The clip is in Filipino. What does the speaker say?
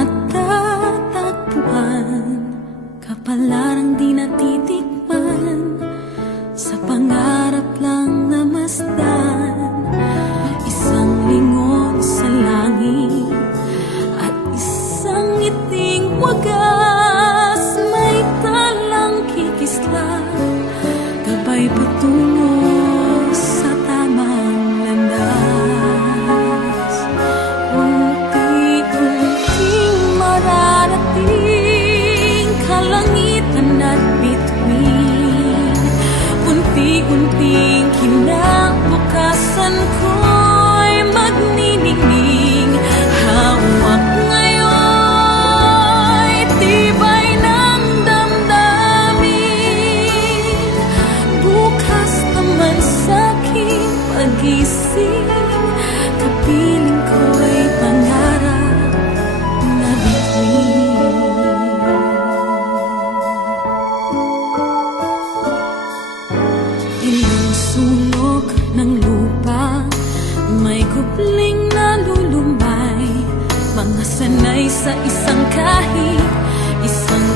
matatagpuan, kapalarang di natitikman, sa pangarap lang na masdan. Isang lingon sa langit at isang ngiting wagas, may talang kikislap, gabay patungo sa tamang landas. Unti-unting mararating kalangitan at bituin, unti-unting kinabukasan ko'y magniningning. Hawak ngayon tibay ng damdamin, bukas naman sa'king pag-ising, kapiling ko'y pangarap na bituin. Ilang sulok ng lupa, may kupling na lulumbay, mga sanay sa isang kahig, isang